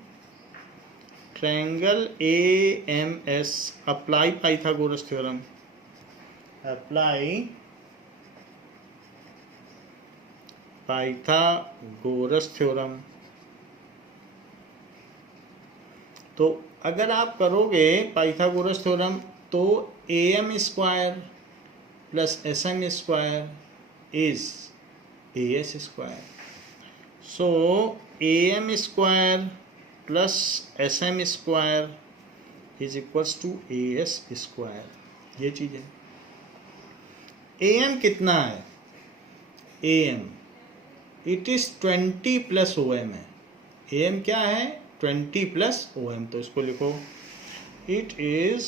triangle A M S apply Pythagoras theorem, apply Pythagoras theorem. तो अगर आप करोगे पाइथागोरस थ्योरम तो A M square plus S M square is A S square. So A M square plus S M square is equals to A S square, ये चीज़ है। A M कितना है, A M it is 20 plus O M है। A M क्या है, 20 plus O M, तो इसको लिखो it is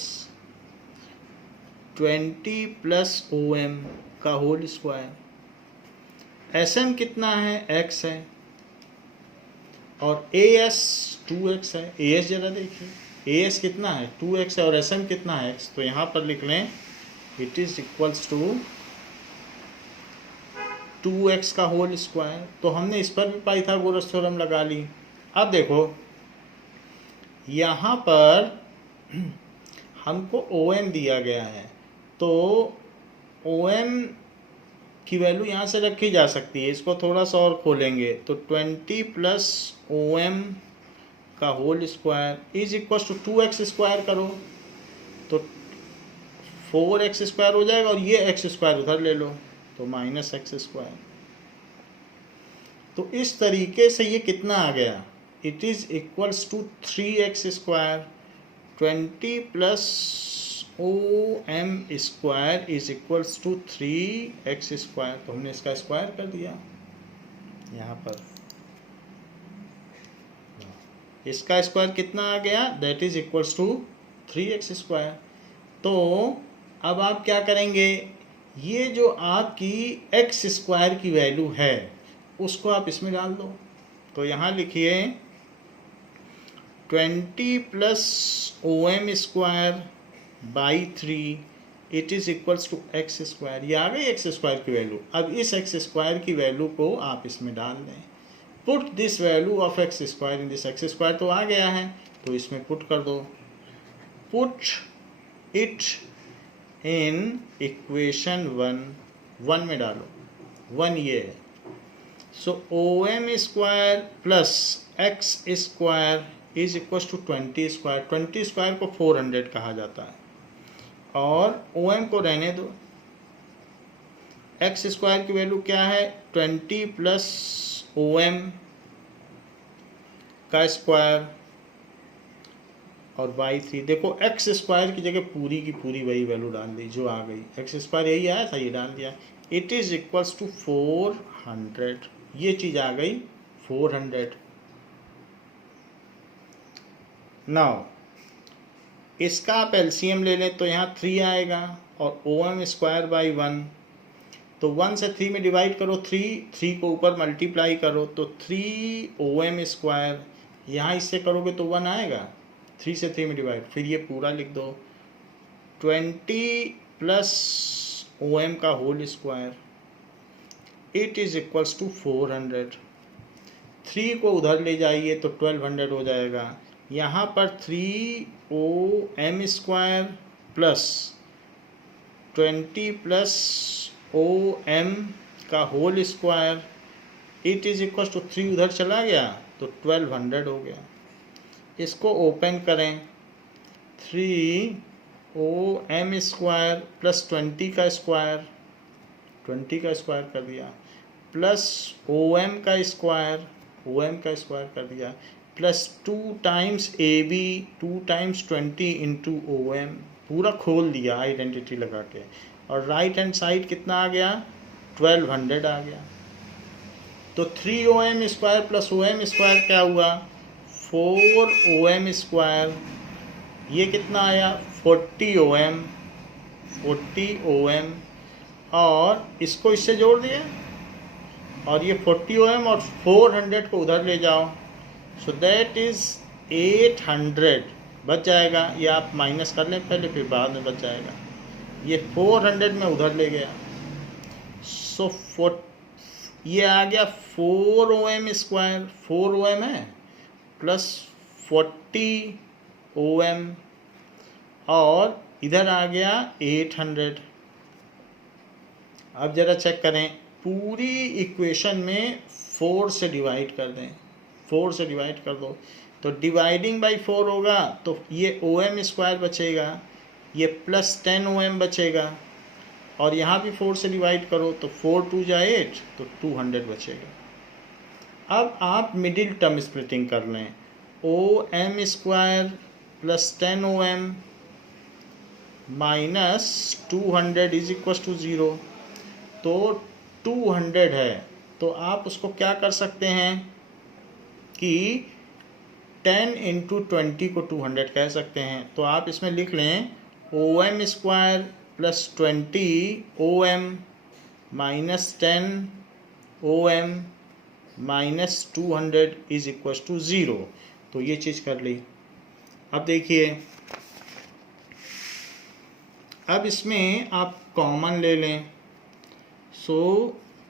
20 plus O M का होल स्क्वायर। एस एम कितना है, एक्स है, और ए एस 2x है। ए एस जरा देखिए, ए एस कितना है, 2x है, और एस एम कितना है, x, तो यहाँ पर लिख लें it is equals to 2x का होल स्क्वायर। तो हमने इस पर भी पाइथागोरस थ्योरम लगा ली। अब देखो यहाँ पर हमको ओ एम दिया गया है, तो ओ एम की वैल्यू यहाँ से रखी जा सकती है, इसको थोड़ा सा और खोलेंगे तो 20 प्लस ओ एम का whole square is equal to 2x square करो तो 4x स्क्वायर हो जाएगा, और ये एक्स स्क्वायर उधर ले लो तो माइनस एक्स स्क्वायर। तो इस तरीके से ये कितना आ गया, it is equals to 3x square 20 plus O M square is equals to 3x square. तो हमने इसका स्क्वायर कर दिया यहाँ पर, इसका स्क्वायर कितना आ गया, that is equals to 3x square. तो अब आप क्या करेंगे, ये जो आपकी x स्क्वायर की वैल्यू है उसको आप इसमें डाल दो। तो यहाँ लिखिए 20 plus O M square by 3 it is equals to x square. ये आ गई एक्स स्क्वायर की वैल्यू। अब इस एक्स स्क्वायर की वैल्यू को आप इसमें डाल दें। Put this value of x square in this x square, तो आ गया है तो इसमें पुट कर दो। पुट इट इन इक्वेशन 1 में डालो, 1 ये है। So O M square plus x square is equal to 20 square. 20 square को 400 कहा जाता है, और ओ एम को रहने दो। एक्स स्क्वायर की वैल्यू क्या है, 20 प्लस ओ एम का स्क्वायर और बाई 3। देखो एक्स स्क्वायर की जगह पूरी की पूरी वही वैल्यू डाल दी जो आ गई, एक्स स्क्वायर यही आया था, ये डाल दिया। इट इज इक्वल्स टू 400, ये चीज आ गई 400। नाउ इसका आप एलसीएम ले लें तो यहाँ 3 आएगा, और ओ एम स्क्वायर बाई 1, तो 1 से 3 में डिवाइड करो, 3 को ऊपर मल्टीप्लाई करो तो 3 ओ एम स्क्वायर, यहाँ इससे करोगे तो 1 आएगा, 3 से 3 में डिवाइड, फिर ये पूरा लिख दो 20 प्लस ओ एम का whole square it is equals to 400। 3 को उधर ले जाइए तो 1200 हो जाएगा। यहाँ पर 3 O M square plus 20 plus O M का whole square it is equal to 3 उधर चला गया तो 1200 हो गया। इसको ओपन करें, 3 ओ एम स्क्वायर प्लस 20 का स्क्वायर, 20 का स्क्वायर कर दिया, प्लस ओ एम का स्क्वायर, ओ एम का स्क्वायर कर दिया, plus 2 times A B, 2 times 20 into O M, पूरा खोल दिया आइडेंटिटी लगा के, और राइट हैंड साइड कितना आ गया, 1200 आ गया। तो 3 O M square plus O M square क्या हुआ, 4 ओ एम स्क्वायर, ये कितना आया 40 ओ एम, 40 ओ एम, और इसको इससे जोड़ दिया, और ये 40 ओ एम और 400 को उधर ले जाओ, सो दैट इज 800 बच जाएगा। ये आप माइनस कर लें पहले, फिर बाद में बच जाएगा। ये 400 में उधर ले गया, सो ये आ गया 4 O M square, 4 O M है प्लस 40 ओ एम, और इधर आ गया 800। अब जरा चेक करें, पूरी इक्वेशन में 4 से डिवाइड कर दें, 4 से डिवाइड कर दो तो डिवाइडिंग बाई 4 होगा, तो ये ओ एम स्क्वायर बचेगा, ये प्लस 10 ओ एम बचेगा, और यहाँ भी 4 से डिवाइड करो तो 4 2 जा 8 तो 200 बचेगा। अब आप मिडिल टर्म स्प्लिटिंग कर लें, O M square plus 10 O M minus 200 is equal to 0, तो 200 है, तो आप उसको क्या कर सकते हैं कि 10 इंटू 20 को 200 कह सकते हैं। तो आप इसमें लिख लें O M square plus 20 O M minus 10 O M minus 200 is equal to 0। तो ये चीज़ कर ली। अब देखिए, अब इसमें आप कॉमन ले लें, सो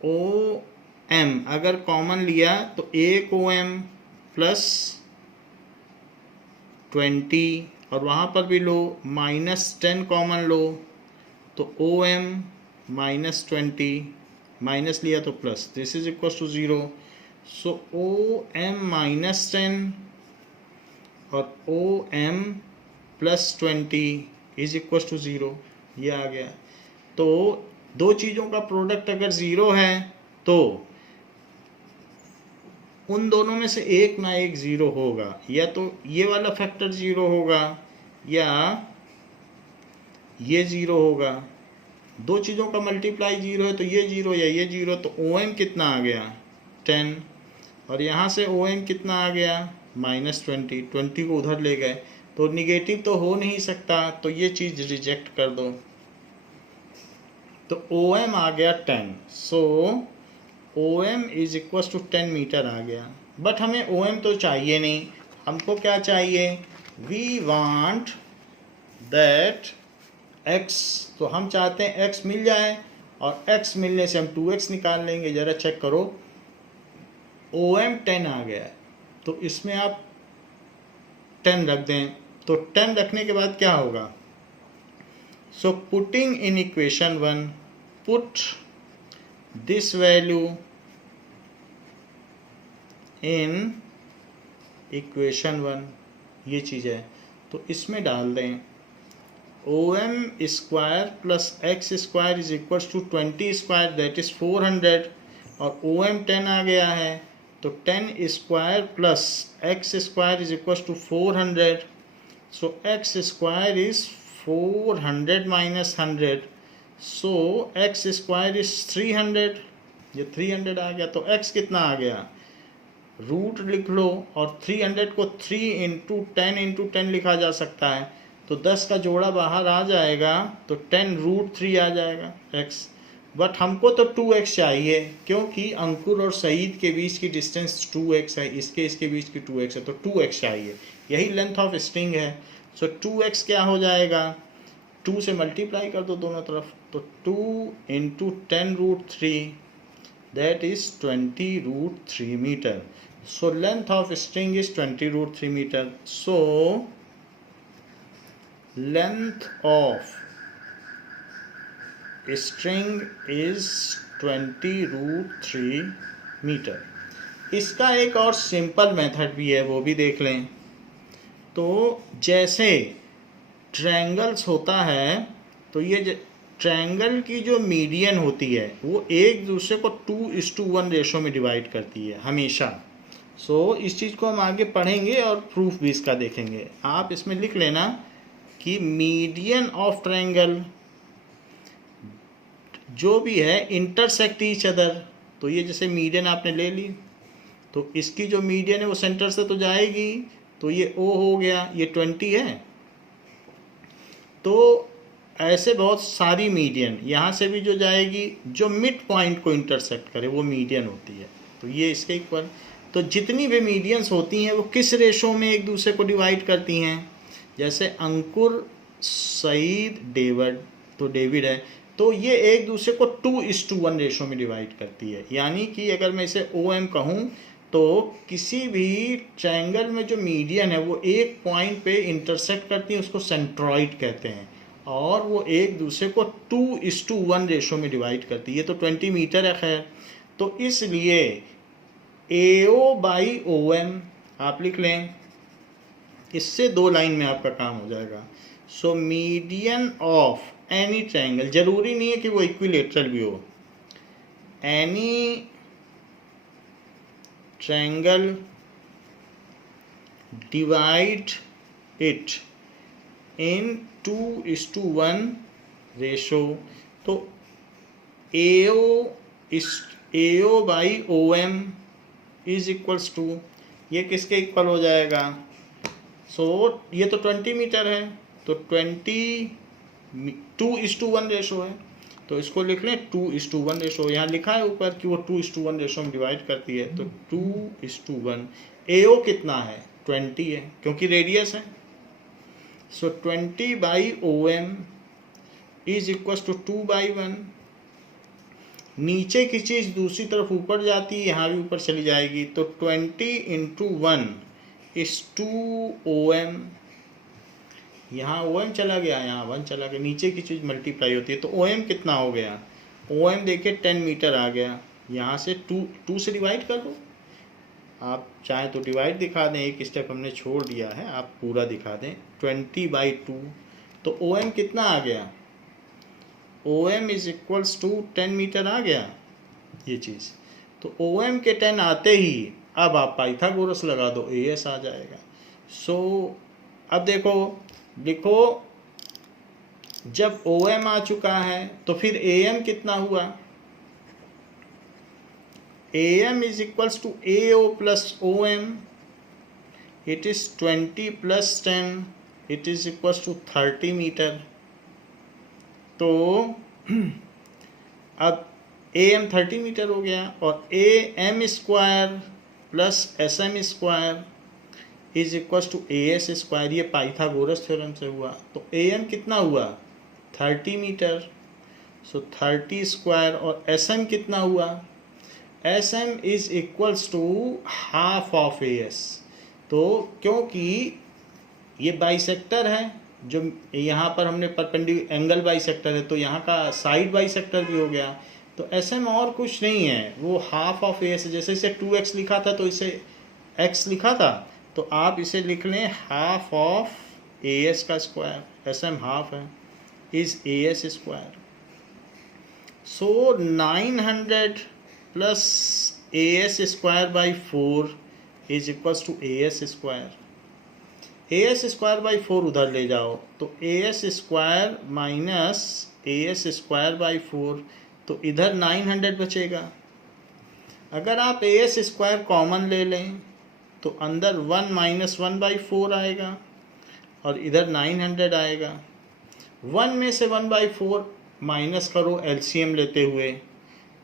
ओ एम अगर कॉमन लिया तो एक ओ एम प्लस 20, और वहाँ पर भी लो, माइनस 10 कॉमन लो तो ओ एम माइनस 20, माइनस लिया तो plus, this is equal to 0। So O M minus 10 और O M plus 20 is equal to 0, ये आ गया। तो दो चीज़ों का प्रोडक्ट अगर 0 है तो उन दोनों में से एक ना एक 0 होगा, या तो ये वाला फैक्टर 0 होगा या ये 0 होगा। दो चीज़ों का मल्टीप्लाई 0 है तो ये 0 या ये 0। तो ओ एम कितना आ गया 10, और यहाँ से ओ एम कितना आ गया माइनस 20, 20 को उधर ले गए तो निगेटिव तो हो नहीं सकता, तो ये चीज़ रिजेक्ट कर दो। तो ओ एम आ गया 10। So O M is equal to 10 metre आ गया। बट हमें ओ एम तो चाहिए नहीं, हमको क्या चाहिए, वी वांट दैट x, तो हम चाहते हैं x मिल जाए, और x मिलने से हम 2x निकाल लेंगे। ज़रा चेक करो, ओ एम 10 आ गया है तो इसमें आप 10 रख दें, तो 10 रखने के बाद क्या होगा, so putting in equation 1, put this value in equation 1, ये चीज़ है तो इसमें डाल दें O M square plus x square is equal to 20 square, that is 400, और ओ एम 10 आ गया है तो 10 square plus x square is equal to 400। So x square is 400 minus 100, so x square is 300, ये 300 आ गया। तो एक्स कितना आ गया, रूट लिख लो, और 300 को 3 इंटू 10 इंटू 10 लिखा जा सकता है, तो 10 का जोड़ा बाहर आ जाएगा तो 10 रूट 3 आ जाएगा x। बट हमको तो 2x चाहिए, क्योंकि अंकुर और सईद के बीच की डिस्टेंस 2x है, इसके बीच की 2x है, तो 2x चाहिए, यही लेंथ ऑफ स्ट्रिंग है। सो 2x क्या हो जाएगा, 2 से मल्टीप्लाई कर दो दोनों तरफ, तो 2 into 10 root 3, that is 20 root 3 meter. So length of string is 20 root 3 meter. So length of string is 20 root 3 meter. इसका एक और सिंपल मेथड भी है, वो भी देख लें। तो जैसे ट्रायंगल्स होता है, तो ये ट्रायंगल की जो मीडियन होती है वो एक दूसरे को 2:1 रेशो में डिवाइड करती है हमेशा। सो इस चीज़ को हम आगे पढ़ेंगे और प्रूफ भी इसका देखेंगे। आप इसमें लिख लेना कि मीडियन ऑफ ट्रायंगल जो भी है इंटरसेक्ट ईच अदर, तो ये जैसे मीडियन आपने ले ली, तो इसकी जो मीडियन है वो सेंटर से तो जाएगी, तो ये ओ हो गया, ये 20 है, तो ऐसे बहुत सारी मीडियन यहाँ से भी जो जाएगी जो मिड पॉइंट को इंटरसेक्ट करे वो मीडियन होती है, तो ये इसके इक्वल। तो जितनी भी मीडियंस होती हैं वो किस रेशो में एक दूसरे को डिवाइड करती हैं, जैसे अंकुर सईद डेविड, तो डेविड है तो ये एक दूसरे को 2:1 रेशो में डिवाइड करती है। यानी कि अगर मैं इसे ओ एम कहूँ तो किसी भी ट्रायंगल में जो मीडियन है वो एक पॉइंट पे इंटरसेक्ट करती है, उसको सेंट्रॉइड कहते हैं, और वो एक दूसरे को 2:1 रेशो में डिवाइड करती है। ये तो 20 मीटर है खैर, तो इसलिए AO बाई OM आप लिख लें, इससे 2 लाइन में आपका काम हो जाएगा। So median of any triangle, जरूरी नहीं है कि वो इक्विलेटरल भी हो, any triangle divide it in 2:1 ratio, तो AO by OM is equals to, ये किसके इक्वल हो जाएगा, सो ये तो 20 मीटर है, तो 2:1 रेशो है, तो इसको लिख लें 2:1 रेशो। यहाँ लिखा है ऊपर कि वो 2:1 रेशो में डिवाइड करती है, तो 2:1। AO कितना है 20 है क्योंकि रेडियस है, so 20 by OM is equal to 2/1। नीचे की चीज़ दूसरी तरफ ऊपर जाती है, यहाँ भी ऊपर चली जाएगी, तो 20 इंटू 1 इज 2OM, यहाँ OM चला गया, यहाँ 1 चला गया, नीचे की चीज़ मल्टीप्लाई होती है, तो OM कितना हो गया, OM देखिए 10 मीटर आ गया, यहाँ से 2 से डिवाइड कर दो। आप चाहे तो डिवाइड दिखा दें, एक स्टेप हमने छोड़ दिया है, आप पूरा दिखा दें। 20/2 तो OM कितना आ गया, OM is equals to 10 metre आ गया ये चीज़। तो OM के 10 आते ही अब आप पाइथागोरस लगा दो, AS आ जाएगा। सो अब देखो लिखो, जब OM आ चुका है तो फिर AM कितना हुआ, AM is equals to AO plus OM, it is 20 plus 10, it is equals to 30 metre. तो अब AM 30 मीटर हो गया और AM square plus SM square is equals to AS square, ये पाइथागोरस थ्योरम से हुआ। तो AM कितना हुआ 30 मीटर, सो 30 स्क्वायर, और SM कितना हुआ, SM is equals to half of AS। तो क्योंकि ये बाइसेक्टर है, जो यहाँ पर हमने परपेंडिकुलर एंगल बाइसेक्टर है, तो यहाँ का साइड बाइसेक्टर भी हो गया। तो SM और कुछ नहीं है, वो हाफ ऑफ AS। जैसे इसे 2x लिखा था तो इसे x लिखा था, तो आप इसे लिख लें हाफ ऑफ AS का स्क्वायर, SM हाफ है, is AS square. So 900 plus AS square by 4 is equals to AS square. AS square by 4 उधर ले जाओ, तो AS square minus AS square by 4, तो इधर 900 बचेगा। अगर आप AS स्क्वायर कॉमन ले लें तो अंदर 1 माइनस 1/4 आएगा और इधर 900 आएगा। 1 में से 1/4 माइनस करो LCM लेते हुए,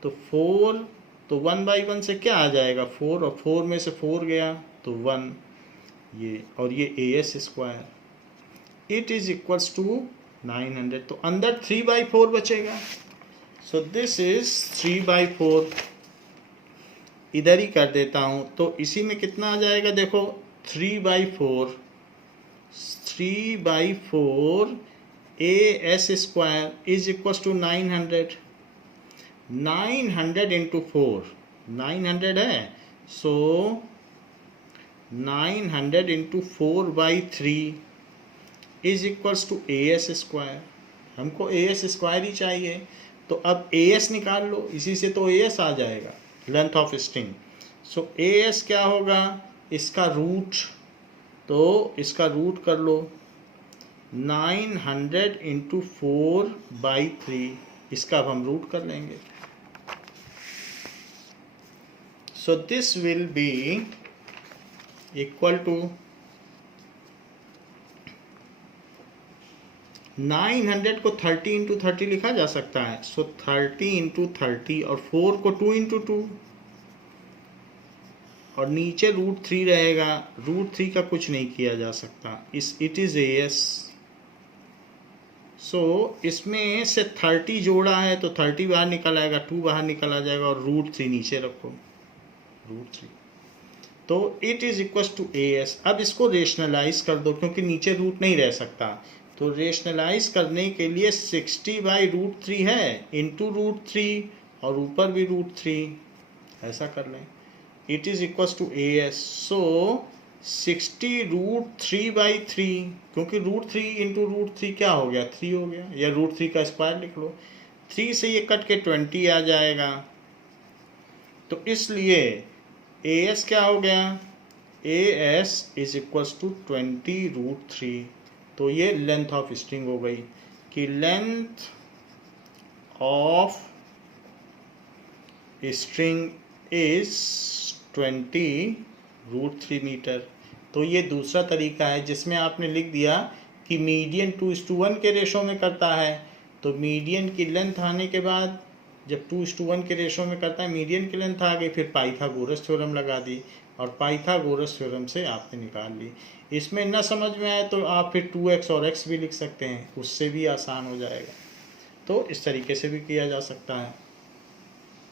तो 4, तो 1/1 से क्या आ जाएगा 4, और 4 में से 4 गया तो 1, ये और ये AS square it is equals to 900। तो अंदर 3/4 बचेगा। सो दिस इज 3/4, इधर ही कर देता हूँ। तो इसी में कितना आ जाएगा, देखो 3/4 AS square is equals to 900। 900 into 4, 900 है, सो 900 into 4/3 is equals to AS square. हमको AS स्क्वायर ही चाहिए, तो अब AS निकाल लो, इसी से तो AS आ जाएगा, length of string. So AS क्या होगा, इसका रूट, तो इसका रूट कर लो 900 इंटू 4/3, इसका अब हम रूट कर लेंगे। So this will be equal to 900 को 30 इंटू 30 लिखा जा सकता है। सो 30 इंटू 30, और 4 को 2 इंटू 2, और नीचे √3 रहेगा। √3 का कुछ नहीं किया जा सकता, इट इज AS। सो इसमें से 30 जोड़ा है तो 30 बाहर निकल आएगा, 2 बाहर निकल आ जाएगा, और √3 नीचे रखो, √3। तो it is equal to AS। अब इसको रेशनलाइज कर दो, क्योंकि नीचे रूट नहीं रह सकता। तो रेशनलाइज करने के लिए 60/√3 है, इंटू √3, और ऊपर भी √3, ऐसा कर लें। It is equal to AS। So 60√3/3, क्योंकि √3 इंटू √3 क्या हो गया, 3 हो गया, या √3 का स्क्वायर लिख लो। 3 से ये कट के 20 आ जाएगा। तो इसलिए AS क्या हो गया, AS इज इक्वल टू 20√3। तो ये लेंथ ऑफ स्ट्रिंग हो गई, कि length of string is 20√3 metre. तो ये दूसरा तरीका है जिसमें आपने लिख दिया कि मीडियन 2:1 के रेशो में करता है। तो मीडियन की लेंथ आने के बाद जब 2:1 के रेशो में करता है, मीडियन की लेंथ आ गई, फिर पाइथागोरस थ्योरम लगा दी, और पाइथागोरस थ्योरम से आपने निकाल ली। इसमें न समझ में आए तो आप फिर 2x और x भी लिख सकते हैं, उससे भी आसान हो जाएगा। तो इस तरीके से भी किया जा सकता है।